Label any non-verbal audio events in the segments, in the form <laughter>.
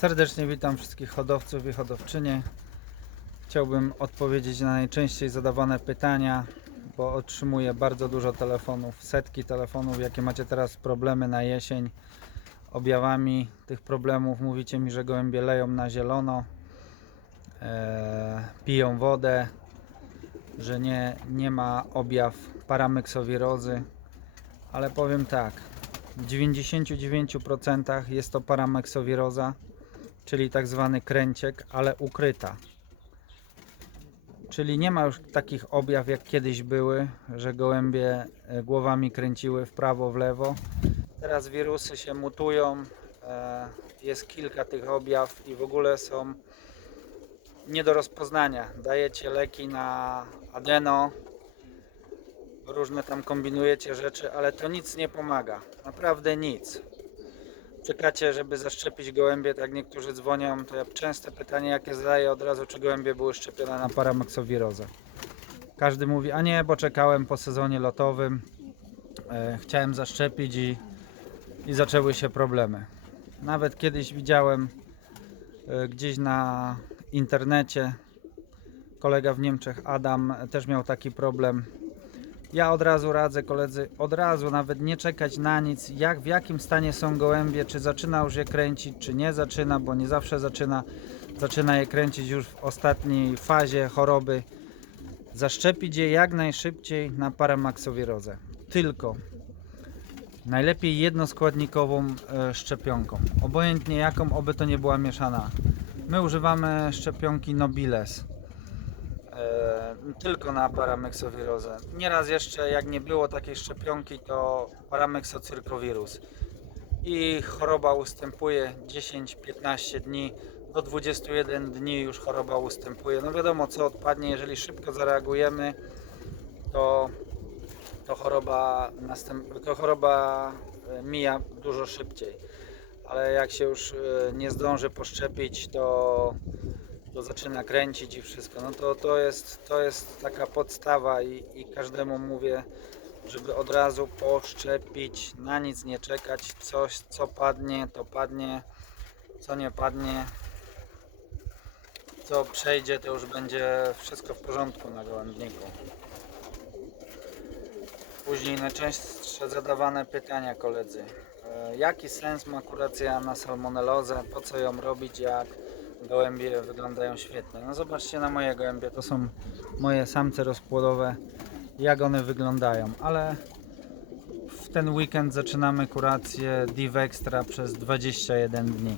Serdecznie witam wszystkich hodowców i hodowczynie. Chciałbym odpowiedzieć na najczęściej zadawane pytania, bo otrzymuję bardzo dużo telefonów, setki telefonów, jakie macie teraz problemy na jesień. Objawami tych problemów mówicie mi, że gołębie leją na zielono, e, piją wodę, że nie, nie ma objaw paramyksowirozy, ale powiem tak, w 99% jest to parameksowiroza, czyli tak zwany kręciek, ale ukryta. Czyli nie ma już takich objaw jak kiedyś były, że gołębie e, głowami kręciły w prawo, w lewo. Teraz wirusy się mutują, e, jest kilka tych objaw i w ogóle są nie do rozpoznania. Dajecie leki na adeno, różne tam kombinujecie rzeczy, ale to nic nie pomaga. Naprawdę nic. Czekacie, żeby zaszczepić gołębie, tak niektórzy dzwonią, to ja częste pytanie jakie zadaję od razu, czy gołębie były szczepione na paramaksowirozę. Każdy mówi, a nie, bo czekałem po sezonie lotowym, e, chciałem zaszczepić i, i zaczęły się problemy. Nawet kiedyś widziałem e, gdzieś na internecie, kolega w Niemczech, Adam, też miał taki problem. Ja od razu radzę koledzy, od razu nawet nie czekać na nic, jak w jakim stanie są gołębie, czy zaczyna już je kręcić, czy nie zaczyna, bo nie zawsze zaczyna, zaczyna je kręcić już w ostatniej fazie choroby. Zaszczepić je jak najszybciej na paramaksowirozę. Tylko najlepiej jednoskładnikową e, szczepionką. Obojętnie jaką, oby to nie była mieszana. My używamy szczepionki Nobiles. Tylko na paramyxowirozę. Nieraz jeszcze, jak nie było takiej szczepionki, to paramyxocyrkowirus. I choroba ustępuje 10-15 dni, do 21 dni już choroba ustępuje. No wiadomo, co odpadnie, jeżeli szybko zareagujemy, to, to, choroba, następ, to choroba e, mija dużo szybciej. Ale jak się już e, nie zdąży poszczepić, to zaczyna kręcić i wszystko. No to, to, jest, to jest taka podstawa i, i każdemu mówię, żeby od razu poszczepić, na nic nie czekać, coś co padnie, to padnie, co nie padnie, co przejdzie, to już będzie wszystko w porządku na gołębniku. Później najczęstsze zadawane pytania koledzy. E, Jaki sens ma kuracja na salmonellozę? Po co ją robić, jak gołębie wyglądają świetnie. No zobaczcie na moje gołębie, to są moje samce rozpłodowe, jak one wyglądają, ale w ten weekend zaczynamy kurację Div Extra przez 21 dni.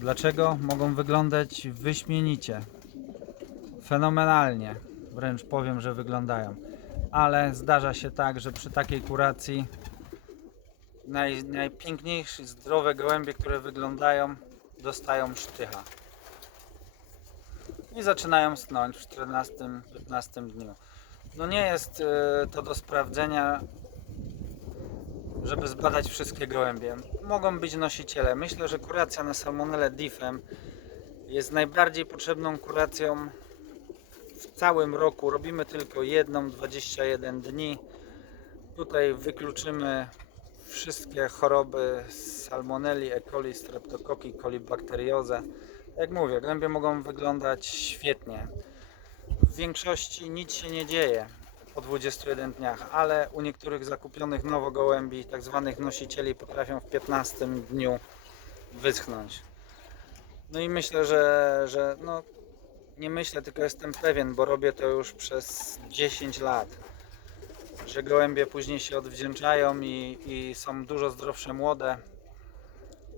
Dlaczego? Mogą wyglądać wyśmienicie, fenomenalnie, wręcz powiem, że wyglądają. Ale zdarza się tak, że przy takiej kuracji naj, najpiękniejsze, zdrowe gołębie, które wyglądają, dostają sztycha i zaczynają snąć w 14-15 dniu. No nie jest y, to do sprawdzenia, żeby zbadać wszystkie gołębie. Mogą być nosiciele. Myślę, że kuracja na salmonellę diffem jest najbardziej potrzebną kuracją w całym roku. Robimy tylko jedną, 21 dni. Tutaj wykluczymy wszystkie choroby z salmonelli, E. coli, streptokoki, kolibakteriozę. Jak mówię, gołębie mogą wyglądać świetnie. W większości nic się nie dzieje po 21 dniach, ale u niektórych zakupionych nowo gołębi, tak zwanych nosicieli, potrafią w 15 dniu wyschnąć. No i myślę, że, że no, nie myślę, tylko jestem pewien, bo robię to już przez 10 lat, że gołębie później się odwdzięczają i, i są dużo zdrowsze młode.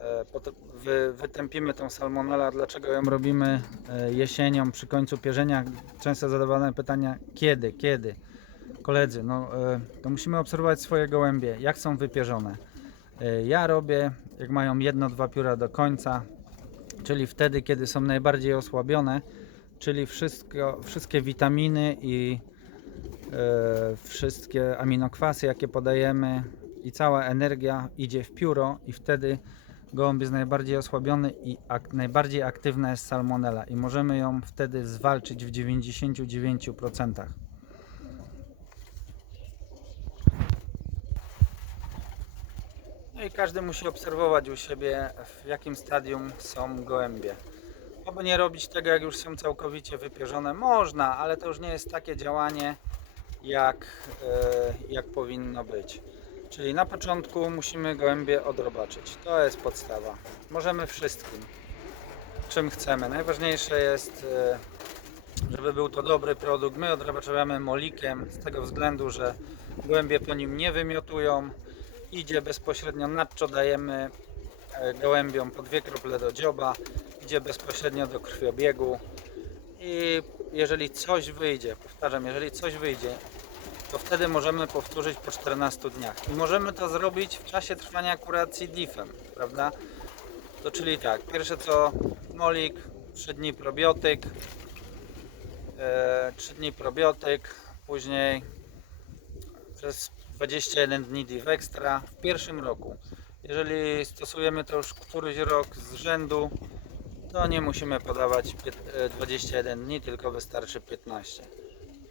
E, wytępimy tą salmonellę. Dlaczego ją robimy e, jesienią przy końcu pierzenia? Często zadawane pytania kiedy, kiedy? Koledzy, no e, to musimy obserwować swoje gołębie, jak są wypierzone. Ja robię, jak mają jedno, dwa pióra do końca, czyli wtedy, kiedy są najbardziej osłabione, czyli wszystko, wszystkie witaminy i wszystkie aminokwasy, jakie podajemy i cała energia idzie w pióro i wtedy gołąb jest najbardziej osłabiony i ak najbardziej aktywna jest salmonella i możemy ją wtedy zwalczyć w 99%. No i każdy musi obserwować u siebie, w jakim stadium są gołębie. Aby nie robić tego, jak już są całkowicie wypierzone, można, ale to już nie jest takie działanie, jak, e, jak powinno być. Czyli na początku musimy gołębie odrobaczyć. To jest podstawa. Możemy wszystkim, czym chcemy. Najważniejsze jest, e, żeby był to dobry produkt. My odrobaczamy molikiem z tego względu, że gołębie po nim nie wymiotują. Idzie bezpośrednio nadczo dajemy e, gołębiom po dwie krople do dzioba. Idzie bezpośrednio do krwiobiegu. I jeżeli coś wyjdzie, powtarzam, jeżeli coś wyjdzie, to wtedy możemy powtórzyć po 14 dniach. I możemy to zrobić w czasie trwania kuracji DIF-em, prawda? To czyli tak, pierwsze co molik, 3 dni probiotyk, e, 3 dni probiotyk, później przez 21 dni DIF Extra w pierwszym roku. Jeżeli stosujemy to już któryś rok z rzędu, to nie musimy podawać pię- e, 21 dni, tylko wystarczy 15.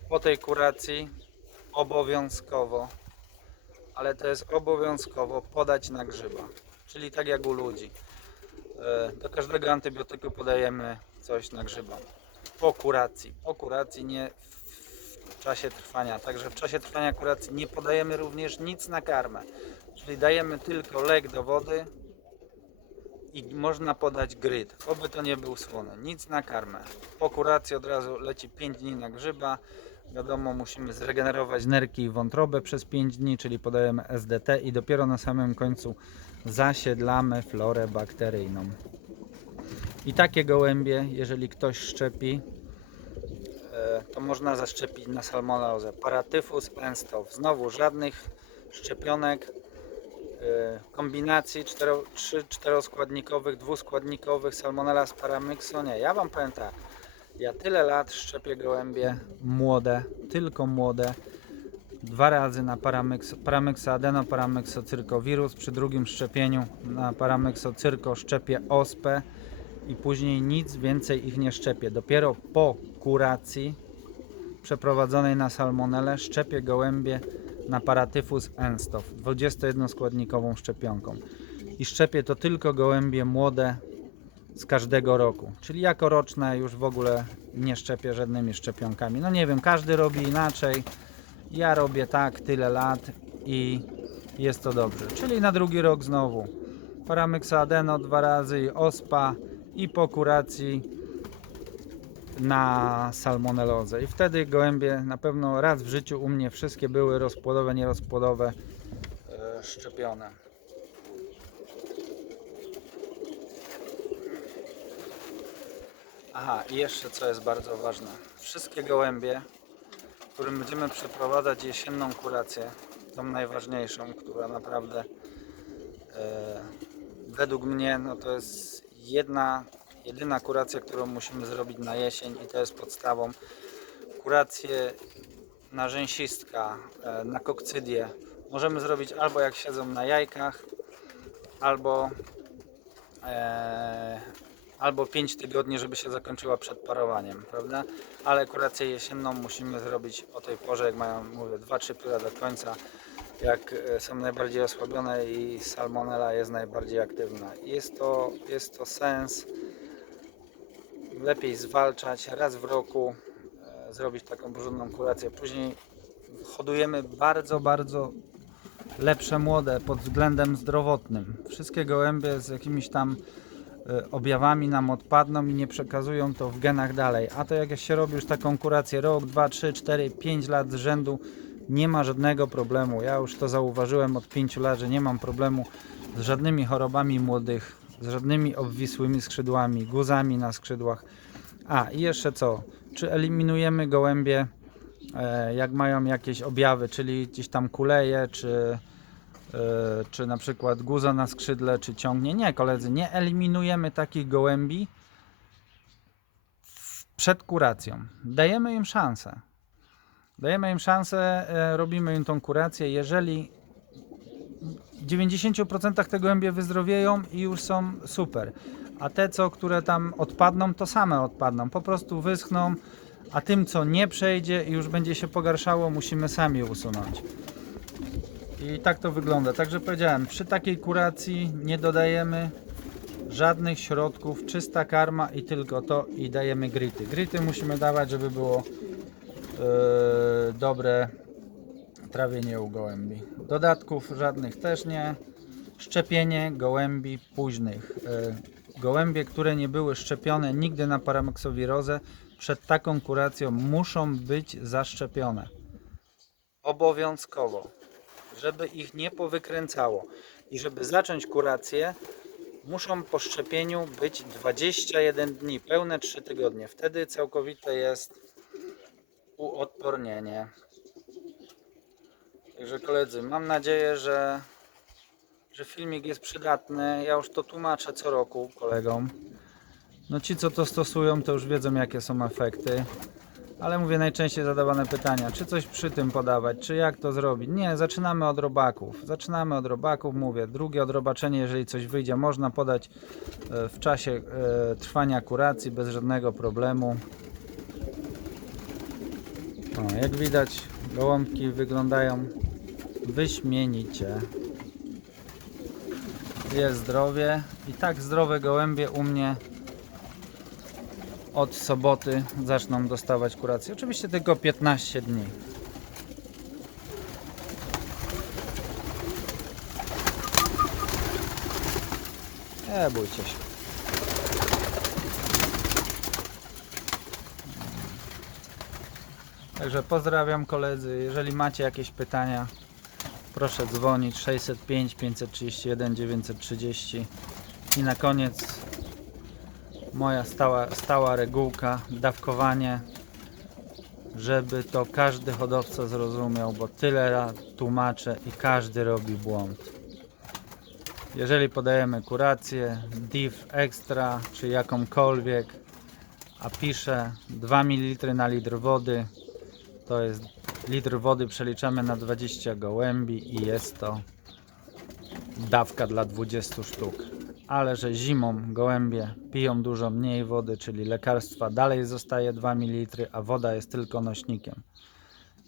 Po tej kuracji obowiązkowo, ale to jest obowiązkowo podać na grzyba, czyli tak jak u ludzi. E, Do każdego antybiotyku podajemy coś na grzyba. Po kuracji. Po kuracji nie w czasie trwania. Także w czasie trwania kuracji nie podajemy również nic na karmę. Czyli dajemy tylko lek do wody i można podać gryt. Oby to nie był słony. Nic na karmę. Po kuracji od razu leci 5 dni na grzyba. Wiadomo, musimy zregenerować nerki i wątrobę przez 5 dni, czyli podajemy SDT i dopiero na samym końcu zasiedlamy florę bakteryjną. I takie gołębie, jeżeli ktoś szczepi, e, to można zaszczepić na salmonellozę. Paratyfus, enstov. Znowu żadnych szczepionek, e, kombinacji 3-4 składnikowych, dwuskładnikowych, salmonella z paramyxo. Nie, ja Wam powiem tak. Ja tyle lat szczepię gołębie młode, tylko młode. Dwa razy na paramyx, paramyxa adenoparameksocyrkowirus. Przy drugim szczepieniu na paramyxocyrko szczepię ospę i później nic więcej ich nie szczepię. Dopiero po kuracji przeprowadzonej na salmonelę szczepię gołębie na paratyfus enstov 21-składnikową szczepionką. I szczepię to tylko gołębie młode z każdego roku. Czyli jako roczne już w ogóle nie szczepię żadnymi szczepionkami. No nie wiem, każdy robi inaczej. Ja robię tak tyle lat i jest to dobrze. Czyli na drugi rok znowu paramyxadeno dwa razy i ospa i po kuracji na salmonellozę. I wtedy gołębie na pewno raz w życiu u mnie wszystkie były rozpłodowe, nierozpłodowe e, szczepione. Aha, i jeszcze co jest bardzo ważne. Wszystkie gołębie, którym będziemy przeprowadzać jesienną kurację, tą najważniejszą, która naprawdę e, według mnie no to jest jedna, jedyna kuracja, którą musimy zrobić na jesień i to jest podstawą. Kurację na rzęsistka, e, na kokcydię możemy zrobić albo jak siedzą na jajkach, albo e, albo 5 tygodni, żeby się zakończyła przed parowaniem, prawda? Ale kurację jesienną musimy zrobić o tej porze, jak mają, mówię, 2-3 pióra do końca, jak e, są najbardziej osłabione i salmonella jest najbardziej aktywna. Jest to, jest to sens lepiej zwalczać raz w roku, e, zrobić taką porządną kurację. Później hodujemy bardzo, bardzo lepsze młode pod względem zdrowotnym. Wszystkie gołębie z jakimiś tam objawami nam odpadną i nie przekazują to w genach dalej. A to jak się robi już taką kurację rok, 2, 3, 4, 5 lat z rzędu, nie ma żadnego problemu. Ja już to zauważyłem od 5 lat, że nie mam problemu z żadnymi chorobami młodych, z żadnymi obwisłymi skrzydłami, guzami na skrzydłach. A i jeszcze co? Czy eliminujemy gołębie, e, jak mają jakieś objawy, czyli gdzieś tam kuleje, czy e, czy na przykład guza na skrzydle, czy ciągnie. Nie, koledzy, nie eliminujemy takich gołębi przed kuracją. Dajemy im szansę. Dajemy im szansę, e, robimy im tą kurację. Jeżeli w 90% te gołębie wyzdrowieją i już są super. A te, co, które tam odpadną, to same odpadną. Po prostu wyschną, a tym, co nie przejdzie i już będzie się pogarszało, musimy sami usunąć. I tak to wygląda. Także powiedziałem, przy takiej kuracji nie dodajemy żadnych środków, czysta karma i tylko to i dajemy grity. Grity musimy dawać, żeby było yy, dobre trawienie u gołębi. Dodatków żadnych też nie. Szczepienie gołębi późnych. Yy, gołębie, które nie były szczepione nigdy na paramaksowirozę, przed taką kuracją muszą być zaszczepione. Obowiązkowo, żeby ich nie powykręcało. I żeby zacząć kurację, muszą po szczepieniu być 21 dni, pełne 3 tygodnie. Wtedy całkowite jest uodpornienie. Także koledzy, mam nadzieję, że, że filmik jest przydatny. Ja już to tłumaczę co roku kolegom. No ci co to stosują, to już wiedzą jakie są efekty. Ale mówię najczęściej zadawane pytania, czy coś przy tym podawać, czy jak to zrobić. Nie, zaczynamy od robaków. Zaczynamy od robaków, mówię. Drugie odrobaczenie, jeżeli coś wyjdzie, można podać e, w czasie e, trwania kuracji bez żadnego problemu. O, jak widać, gołąbki wyglądają wyśmienicie. Jest zdrowie i tak zdrowe gołębie u mnie od soboty zaczną dostawać kurację. Oczywiście tylko 15 dni. Nie bójcie się. Także pozdrawiam koledzy. Jeżeli macie jakieś pytania, proszę dzwonić 605 531 930. I na koniec moja stała, stała regułka, dawkowanie, żeby to każdy hodowca zrozumiał, bo tyle lat tłumaczę i każdy robi błąd. Jeżeli podajemy kurację, div extra czy jakąkolwiek, a pisze 2 ml na litr wody, to jest litr wody przeliczamy na 20 gołębi i jest to dawka dla 20 sztuk ale że zimą gołębie piją dużo mniej wody, czyli lekarstwa dalej zostaje 2 ml, a woda jest tylko nośnikiem.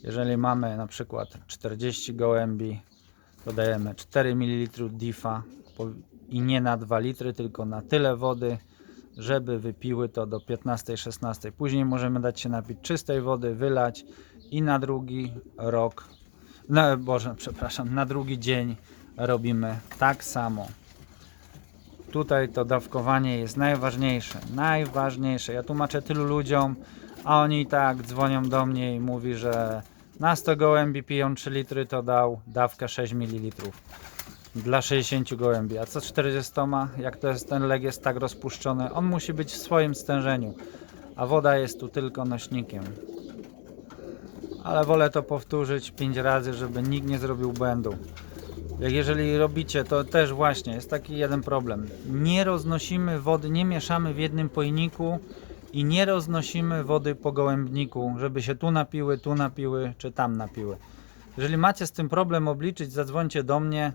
Jeżeli mamy na przykład 40 gołębi, to dajemy 4 ml difa i nie na 2 litry, tylko na tyle wody, żeby wypiły to do 15-16. Później możemy dać się napić czystej wody, wylać i na drugi rok, no Boże, przepraszam, na drugi dzień robimy tak samo. Tutaj to dawkowanie jest najważniejsze. Najważniejsze. Ja tłumaczę tylu ludziom, a oni i tak dzwonią do mnie i mówi, że na 100 gołębi piją 3 litry, to dał dawkę 6 ml dla 60 gołębi. A co z 40? Jak to jest ten lek jest tak rozpuszczony, on musi być w swoim stężeniu, a woda jest tu tylko nośnikiem. Ale wolę to powtórzyć 5 razy, żeby nikt nie zrobił błędu. Jak jeżeli robicie, to też właśnie jest taki jeden problem. Nie roznosimy wody, nie mieszamy w jednym pojniku i nie roznosimy wody po gołębniku, żeby się tu napiły, tu napiły, czy tam napiły. Jeżeli macie z tym problem obliczyć, zadzwońcie do mnie,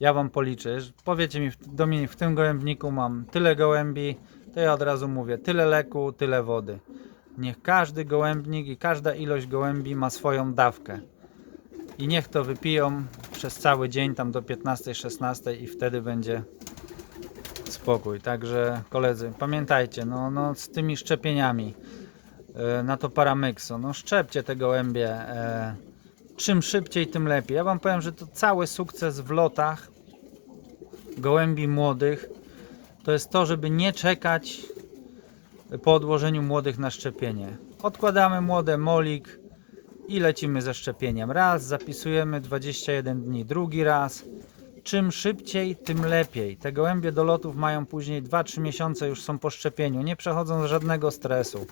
ja wam policzę. Powiecie mi, Dominik, w tym gołębniku mam tyle gołębi, to ja od razu mówię, tyle leku, tyle wody. Niech każdy gołębnik i każda ilość gołębi ma swoją dawkę i niech to wypiją przez cały dzień tam do 15-16 i wtedy będzie spokój. Także koledzy, pamiętajcie, no, no z tymi szczepieniami e, na to paramykso, no szczepcie te gołębie czym szybciej tym lepiej. Ja wam powiem, że to cały sukces w lotach gołębi młodych to jest to, żeby nie czekać po odłożeniu młodych na szczepienie. Odkładamy młode molik, i lecimy ze szczepieniem. Raz, zapisujemy 21 dni, drugi raz. Czym szybciej, tym lepiej. Te gołębie do lotów mają później 2-3 miesiące, już są po szczepieniu, nie przechodzą żadnego stresu.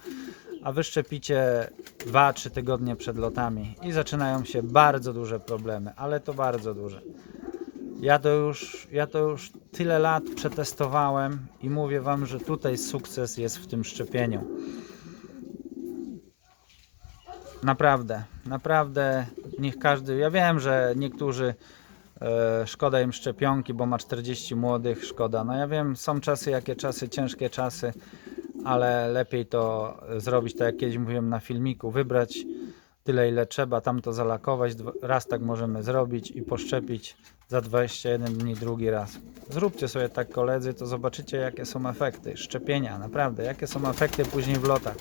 A wy szczepicie 2-3 tygodnie przed lotami i zaczynają się bardzo duże problemy, ale to bardzo duże. Ja to już, ja to już tyle lat przetestowałem i mówię wam, że tutaj sukces jest w tym szczepieniu. Naprawdę, naprawdę niech każdy. Ja wiem, że niektórzy e, szkoda im szczepionki, bo ma 40 młodych, szkoda. No ja wiem, są czasy, jakie czasy, ciężkie czasy, ale lepiej to zrobić tak jak kiedyś mówiłem na filmiku, wybrać tyle ile trzeba, tam to zalakować, raz tak możemy zrobić i poszczepić za 21 dni drugi raz. Zróbcie sobie tak koledzy, to zobaczycie jakie są efekty szczepienia, naprawdę, jakie są efekty później w lotach.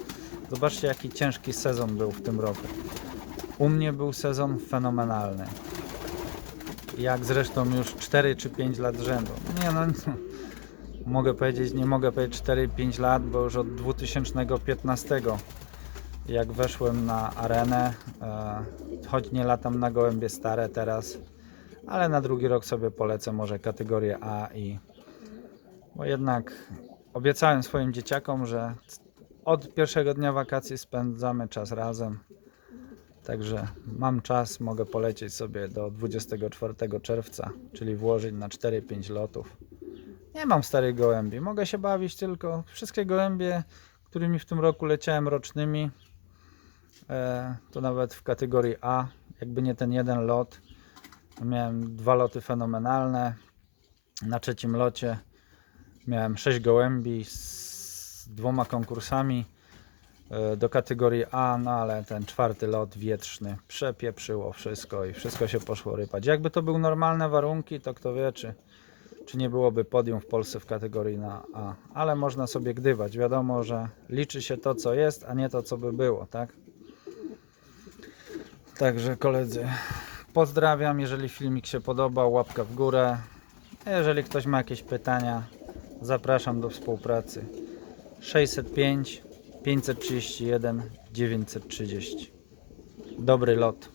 Zobaczcie jaki ciężki sezon był w tym roku. U mnie był sezon fenomenalny. Jak zresztą już 4 czy 5 lat rzędu. Nie no, <laughs> mogę powiedzieć, nie mogę powiedzieć 4-5 lat, bo już od 2015 jak weszłem na arenę, e, choć nie latam na gołębie stare teraz, ale na drugi rok sobie polecę może kategorię A i bo jednak obiecałem swoim dzieciakom, że od pierwszego dnia wakacji spędzamy czas razem. Także mam czas, mogę polecieć sobie do 24 czerwca, czyli włożyć na 4-5 lotów. Nie mam starych gołębi, mogę się bawić tylko. Wszystkie gołębie, którymi w tym roku leciałem rocznymi, e, to nawet w kategorii A, jakby nie ten jeden lot. Miałem dwa loty fenomenalne. Na trzecim locie miałem 6 gołębi dwoma konkursami e, do kategorii A, no ale ten czwarty lot wietrzny przepieprzyło wszystko i wszystko się poszło rypać. Jakby to były normalne warunki, to kto wie, czy, czy nie byłoby podium w Polsce w kategorii na A. Ale można sobie gdywać. Wiadomo, że liczy się to, co jest, a nie to, co by było, tak? Także koledzy, pozdrawiam. Jeżeli filmik się podobał, łapka w górę. Jeżeli ktoś ma jakieś pytania, zapraszam do współpracy. 605 531 930. Dobry lot.